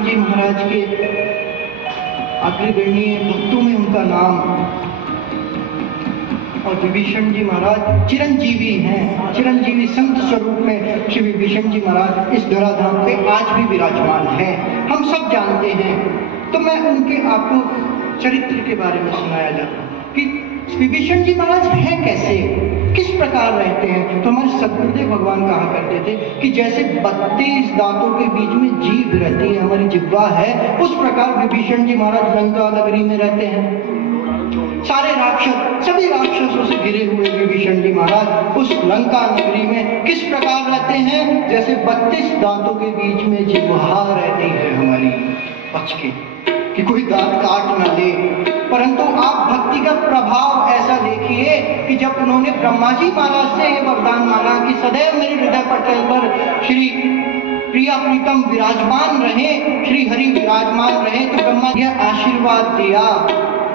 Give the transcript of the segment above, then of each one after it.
विभीषण जी महाराज के अग्रगण्य भक्तों में उनका नाम, और विभीषण जी महाराज चिरंजीवी हैं, चिरंजीवी संत स्वरूप में श्री विभीषण जी महाराज इस धराधाम पे आज भी विराजमान हैं, हम सब जानते हैं। तो मैं उनके आपको चरित्र के बारे में सुनाया जाता कि विभीषण जी महाराज हैं कैसे, किस प्रकार रहते हैं। तो हमारे सदगुरुदेव भगवान कहा करते थे कि जैसे 32 दांतों के बीच में जीभ रहती है, हमारी जिह्वा है, उस प्रकार विभीषण जी महाराज लंका नगरी में रहते हैं। सारे राक्षस, सभी राक्षसों से घिरे हुए विभीषण जी महाराज उस लंका नगरी में किस प्रकार रहते हैं, जैसे 32 दांतों के बीच में जिह्वा रहती है हमारी, बच के कि कोई दांत काट ना ले। परंतु आप भक्ति का प्रभाव ऐसा देखिए कि जब उन्होंने ब्रह्मा जी महाराज से ये वरदान मांगा कि सदैव मेरे हृदय पटल पर श्री प्रिया प्रीतम विराजमान रहे, श्री हरि विराजमान रहे, तो ब्रह्मा जी आशीर्वाद दिया।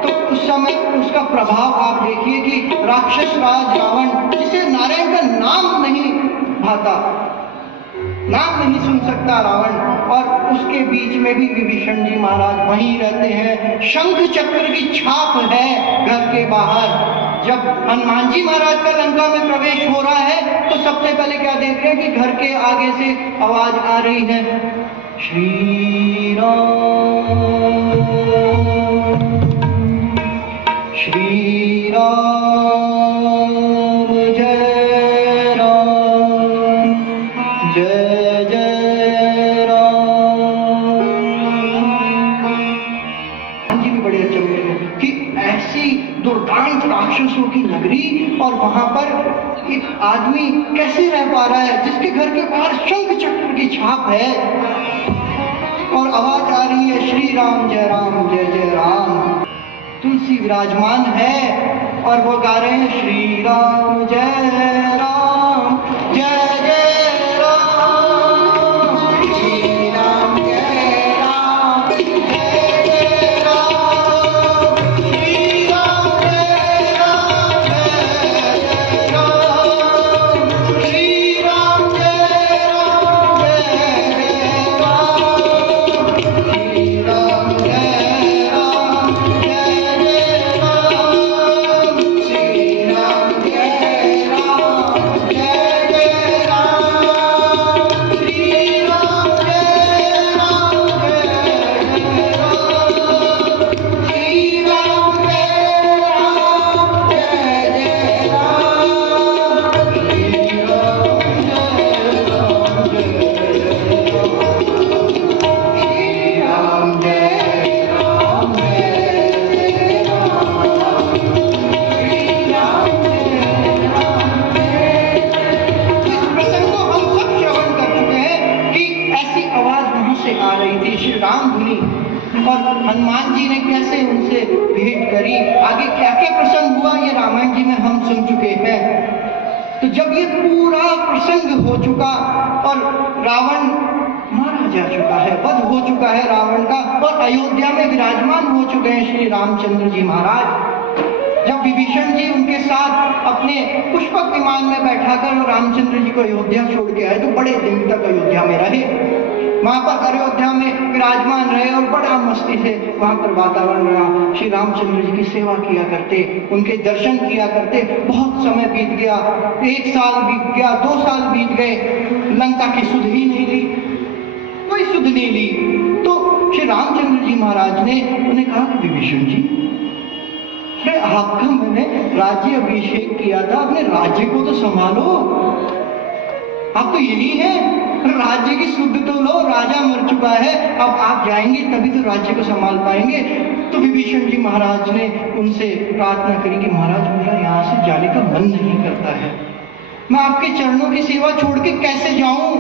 तो उस समय उसका प्रभाव आप देखिए कि राक्षस राज रावण, जिसे नारायण का नाम नहीं भाता, नाम नहीं सुन सकता रावण, और उसके बीच में भी विभीषण जी महाराज वहीं रहते हैं। शंख चक्र की छाप है घर के बाहर। जब हनुमान जी महाराज का लंका में प्रवेश हो रहा है तो सबसे पहले क्या देख रहे हैं कि घर के आगे से आवाज आ रही है, श्री राम श्री राम जय राम जय जय राम। जी भी बड़े अच्छे हैं कि ऐसी दुर्दांत राक्षसों की नगरी और वहां पर एक आदमी कैसे रह पा रहा है जिसके घर के बाहर शंख चक्र की छाप है और आवाज आ रही है श्री राम जय जय राम। तुलसी विराजमान है और वो गा रहे हैं श्री राम जय राम जय जय राम, श्री राम जय राम जय जय राम, श्री राम जय राम जय जय राम, श्री राम जय राम जय जय राम, श्री राम जय राम हनुमान जी ने कैसे उनसे भेंट करी, आगे क्या क्या प्रसंग हुआ ये रामायण जी में हम सुन चुके हैं। तो जब ये पूरा प्रसंग हो चुका और रावण मारा जा चुका है, वध हो चुका है रावण का, और अयोध्या में विराजमान हो चुके हैं श्री रामचंद्र जी महाराज। जब विभीषण जी उनके साथ अपने पुष्पक विमान में बैठाकर रामचंद्र जी को अयोध्या छोड़ के आए तो बड़े दिन तक अयोध्या में रहे, वहां पर अयोध्या में विराजमान रहे और बड़ा मस्ती से वहां पर वातावरण रहा। श्री रामचंद्र जी की सेवा किया करते, उनके दर्शन किया करते। बहुत समय बीत गया, 1 साल बीत गया, 2 साल बीत गए, लंका की सुध ही नहीं ली, कोई सुध नहीं ली। तो श्री रामचंद्र जी महाराज ने उन्हें कहा कि विभीषण जी, आपका मैंने राज्य अभिषेक किया था, अपने राज्य को तो संभालो, आप तो यही है, राज्य की सुध तो लो, राजा मर चुका है, अब आप जाएंगे तभी तो राज्य को संभाल पाएंगे। तो विभीषण जी महाराज ने उनसे प्रार्थना करी कि महाराज मेरा यहाँ से जाने का मन नहीं करता है, मैं आपके चरणों की सेवा छोड़ के कैसे जाऊं,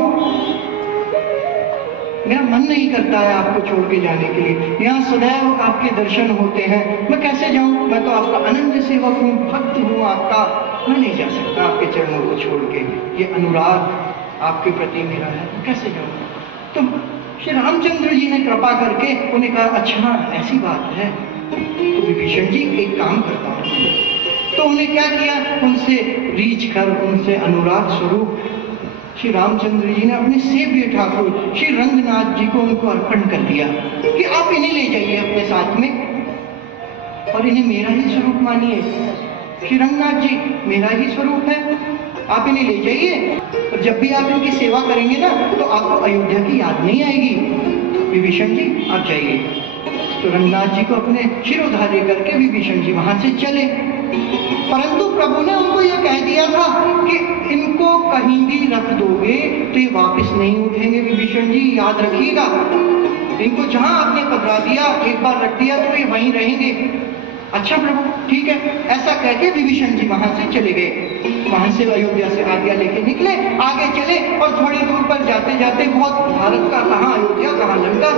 मेरा मन नहीं करता है आपको छोड़ के जाने के लिए, यहाँ सदैव आपके दर्शन होते हैं, मैं कैसे जाऊं, मैं तो आपका अनन्य सेवक हूँ, भक्त हूँ आपका, मैं नहीं जा सकता आपके चरणों को छोड़ के, ये अनुराग आपके प्रति मेरा है, तो कैसे जाऊं। तो श्री रामचंद्र जी ने कृपा करके उन्हें कहा अच्छा ऐसी बात है, तो विभीषण जी एक काम करता हूँ। तो उन्हें क्या किया, उनसे रीझ कर, उनसे अनुराग स्वरूप श्री रामचंद्र जी ने अपने सेव्य ठाकुर श्री रंगनाथ जी को उनको अर्पण कर दिया कि आप इन्हें ले जाइए अपने साथ में और इन्हें मेरा ही स्वरूप मानिए। श्री रंगनाथ जी मेरा ही स्वरूप है, आप इन्हें ले जाइए और जब भी आप इनकी सेवा करेंगे ना तो आपको अयोध्या की याद नहीं आएगी। विभीषण जी आप जाइए। तो रंगनाथ जी को अपने शिरोधार्य करके विभीषण जी वहां से चले, परंतु प्रभु ने उनको यह कह दिया था कि इनको कहीं भी रख दोगे तो ये वापस नहीं उठेंगे। विभीषण जी याद रखिएगा, इनको जहां आपने पधरा दिया एक बार रख दिया तो ये वहीं रहेंगे। अच्छा प्रभु ठीक है, ऐसा कहके विभीषण जी वहां से चले गए। वहां से अयोध्या से आज्ञा लेके निकले, आगे चले और थोड़ी दूर पर जाते जाते बहुत भारत का कहाँ अयोध्या कहाँ लंका,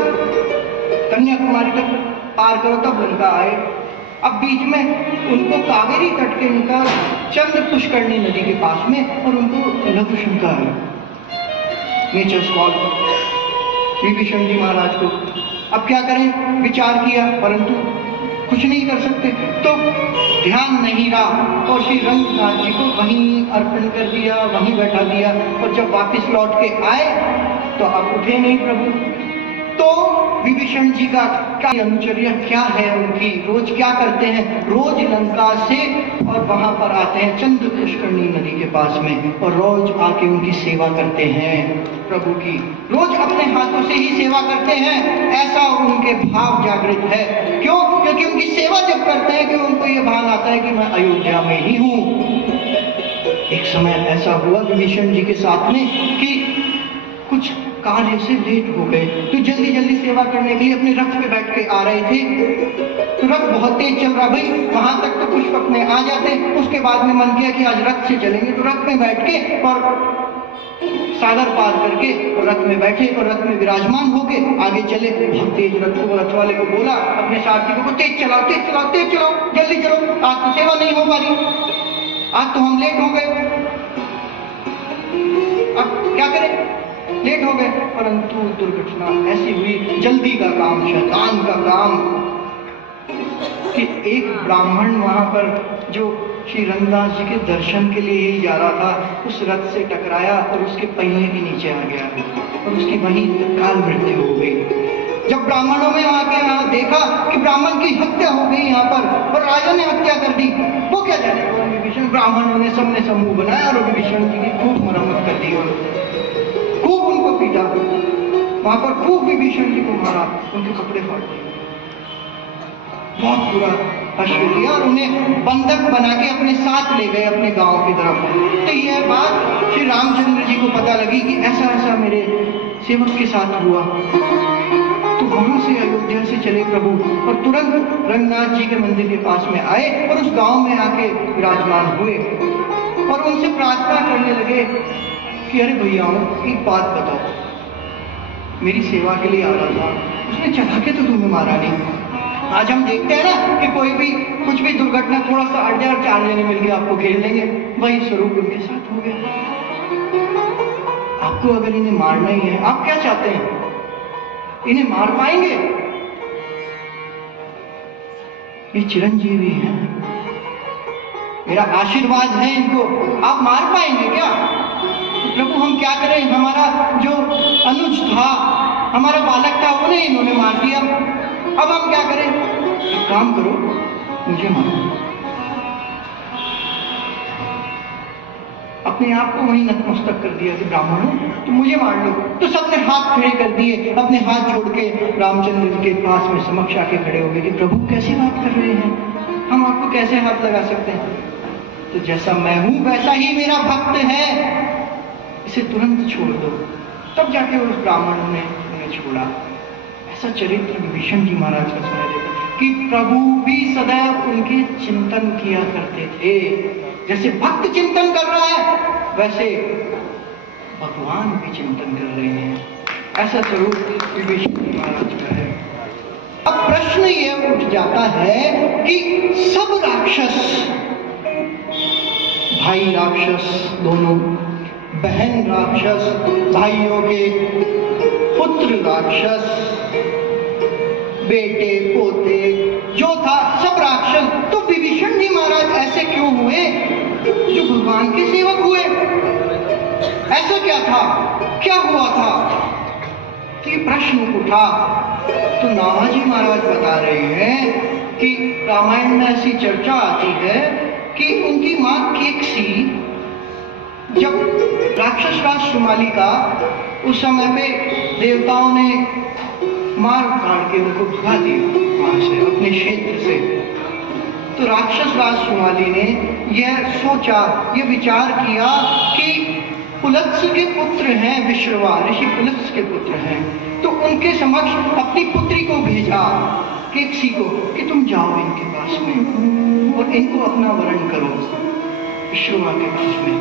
कन्याकुमारी तक पार करो तब लंका आए। अब बीच में उनको कावेरी तट के निकाल चंद्र पुष्करणी नदी के पास में और उनको लघु शंका है, नेचर कॉल विभीषण जी महाराज को। अब क्या करें, विचार किया परंतु कुछ नहीं कर सकते, तो ध्यान नहीं रहा और श्री रंगनाथ जी को वहीं अर्पण कर दिया, वहीं बैठा दिया। और जब वापस लौट के आए तो अब उठे नहीं प्रभु। तो विभीषण जी का क्या अनुचर्या क्या है, उनकी रोज क्या करते हैं, रोज लंका से और वहां पर आते हैं चंद्र पुष्करणी नदी के पास में और रोज आके उनकी सेवा करते हैं प्रभु की, रोज अपने हाथों से ही सेवा करते हैं। ऐसा उनके भाव जागृत है। क्यों? क्योंकि उनकी सेवा जब करते हैं कि उनको ये भान आता है कि मैं अयोध्या में ही हूं। एक समय ऐसा हुआ विभीषण जी के साथ में कि कुछ कार्य से लेट हो गए, तो जल्दी जल्दी सेवा करने के लिए अपने रथ पे बैठ के आ रहे थे। तो रथ बहुत तेज चल रहा, भाई वहां तक तो पुष्पक में आ जाते। उसके बाद में मन किया कि आज रथ से चलेंगे, तो रथ में बैठ के और सागर पार करके और रथ में बैठे और रथ में विराजमान होके आगे चले। बहुत तेज रथ को, रथ वाले को बोला अपने सारथी को, तेज चलाओ तेज चलाओ तेज चलाओ, जल्दी चलो, आज तो सेवा नहीं हो पा रही, आज तो हम लेट हो गए, अब क्या करें, लेट हो गए। परंतु दुर्घटना ऐसी हुई, जल्दी का काम शैतान का काम, कि एक ब्राह्मण वहां पर जो श्री रंगनाथ जी के दर्शन के लिए ही जा रहा था, उस रथ से टकराया और उसके पहिए के नीचे आ गया और उसकी वहीं तत्काल मृत्यु हो गई। जब ब्राह्मणों में आके यहाँ देखा कि ब्राह्मण की हत्या हो गई यहाँ पर और राजा ने हत्या कर दी, वो क्या जाने कौन विभीषण, ब्राह्मणों ने सबने समूह बनाया और विभीषण जी की खूब मरम्मत कर दी और खूब उनको पीटा, वहां पर खूब विभीषण जी को मारा, उनके कपड़े फाड़ दिए, बहुत बुरा कष्ट दिया और उन्हें बंधक बना के अपने साथ ले गए अपने गांव की तरफ। तो यह बात श्री रामचंद्र जी को पता लगी कि ऐसा ऐसा मेरे सेवक के साथ हुआ। तो वहां से अयोध्या से चले प्रभु और तुरंत रंगनाथ जी के मंदिर के पास में आए और उस गांव में आके विराजमान हुए और उनसे प्रार्थना करने लगे कि अरे भैया एक बात बताओ, मेरी सेवा के लिए आ रहा था, उसने चढ़ा के तो तुम्हें मारा नहीं। आज हम देखते हैं ना कि कोई भी कुछ भी दुर्घटना थोड़ा सा अड़ जाए और 4 जने मिलकर आपको घेर लेंगे, वही स्वरूप उनके साथ हो गया। आपको अगर इन्हें मारना ही है, आप क्या चाहते हैं, इन्हें मार पाएंगे? ये चिरंजीवी है, मेरा आशीर्वाद है इनको, आप मार पाएंगे क्या? प्रभु हम क्या करें, हमारा जो अनुज था, हमारा बालक था, उन्हें इन्होंने मार दिया, अब हम क्या करें? एक काम करो, मुझे मारो। अपने आप को वहीं नतमस्तक कर दिया कि ब्राह्मणों तो मुझे मार लो। तो सबने हाथ खड़े कर दिए, अपने हाथ जोड़ के रामचंद्र जी के पास में समक्ष आके खड़े हो गए कि प्रभु कैसी बात कर रहे हैं, हम आपको कैसे हाथ लगा सकते हैं? तो जैसा मैं हूं वैसा ही मेरा भक्त है, इसे तुरंत छोड़ दो। तब जाके उस ब्राह्मण ने उन्हें छोड़ा। ऐसा चरित्र विभीषण जी महाराज का सुना देता कि प्रभु भी सदैव उनके चिंतन किया करते थे। जैसे भक्त चिंतन कर रहा है वैसे भगवान भी चिंतन कर रहे हैं। ऐसा स्वरूप विभीषण जी महाराज का है। अब प्रश्न यह उठ जाता है कि सब राक्षस, भाई राक्षस दोनों, बहन राक्षस, भाइयों के पुत्र राक्षस, बेटे पोते जो था सब राक्षस, तो विभीषण जी महाराज ऐसे क्यों हुए जो भगवान के सेवक हुए? ऐसा ऐसा क्या था, क्या हुआ था कि प्रश्न उठा। तो नाभाजी महाराज बता रहे हैं कि रामायण में ऐसी चर्चा आती है कि उनकी मां केकसी, जब राक्षस राज शुमाली का उस समय पे देवताओं ने मार काट के उनको भगा दिया वहां से, अपने क्षेत्र से, तो राक्षस राज शुमाली ने यह सोचा, यह विचार किया कि पुलत्स के पुत्र हैं विश्रवा, ऋषि पुलत्स के पुत्र हैं, तो उनके समक्ष अपनी पुत्री को भेजा केकसी को कि तुम जाओ इनके पास में और इनको अपना वरण करो विश्रवा के पास में।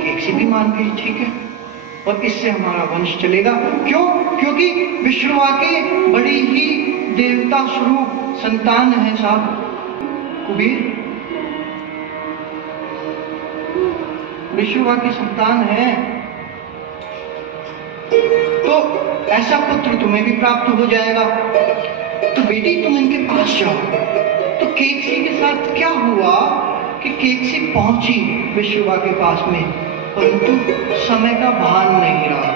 केकसी भी मान गई, ठीक है, और इससे हमारा वंश चलेगा। क्यों? क्योंकि विश्रवा के बड़े ही देवता स्वरूप संतान है साहब कुबेर, विश्रवा की संतान है, तो ऐसा पुत्र तुम्हें भी प्राप्त हो जाएगा, तो बेटी तुम इनके पास जाओ। तो केकसी के साथ क्या हुआ कि केकसी पहुंची विश्रवा के पास में, परंतु समय का भान नहीं रहा।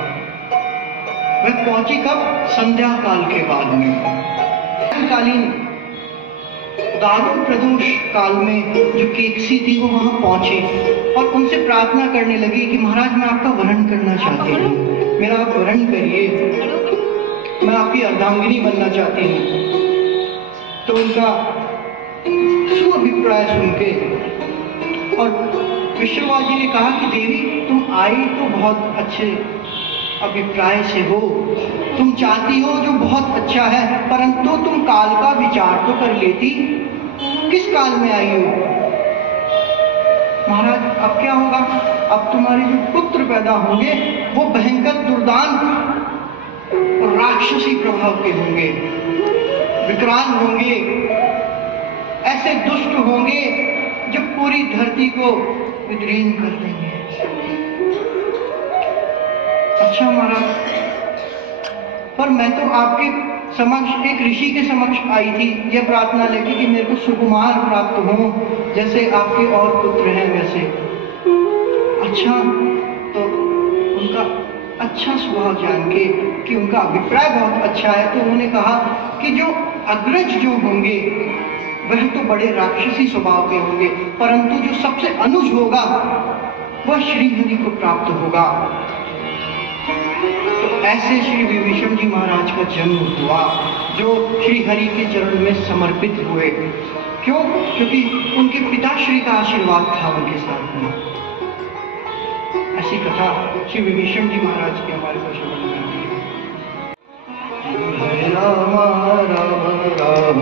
वह पहुंची कब? संध्या काल के बाद में, कालीन दारू प्रदोष काल में जो केकसी थी वो वहां पहुंची और उनसे प्रार्थना करने लगी कि महाराज मैं आपका वरण करना चाहती हूँ, मेरा आप वरण करिए, मैं आपकी अर्धांगिनी बनना चाहती हूँ। तो उनका सुअभिप्राय सुन के और विश्रवा जी ने कहा कि देवी तुम आई तो बहुत अच्छे अभिप्राय से हो, तुम चाहती हो जो बहुत अच्छा है, परंतु तुम काल का विचार तो कर लेती, किस काल में आई हो? महाराज अब क्या होगा? अब तुम्हारे जो पुत्र पैदा होंगे वो भयंकर दुर्दान और राक्षसी प्रभाव के होंगे, विकराल होंगे, ऐसे दुष्ट होंगे जो पूरी धरती को विदीर्ण कर देंगे। अच्छा महाराज, पर मैं तो आपके समक्ष एक ऋषि के समक्ष आई थी यह प्रार्थना लेके कि मेरे को सुकुमार प्राप्त हो जैसे आपके और पुत्र हैं वैसे। अच्छा, तो उनका अच्छा स्वभाव जान के कि उनका अभिप्राय बहुत अच्छा है, तो उन्होंने कहा कि जो अग्रज जो होंगे वह तो बड़े राक्षसी स्वभाव के होंगे, परंतु जो सबसे अनुज होगा वह श्रीहरि को प्राप्त होगा। तो ऐसे श्री विभीषण जी महाराज का जन्म हुआ जो श्री हरि के चरण में समर्पित हुए। क्यों? क्योंकि उनके पिताश्री का आशीर्वाद था उनके साथ में। ऐसी कथा श्री विभीषण जी महाराज की हमारे को श्रवण करती है। राम राम राम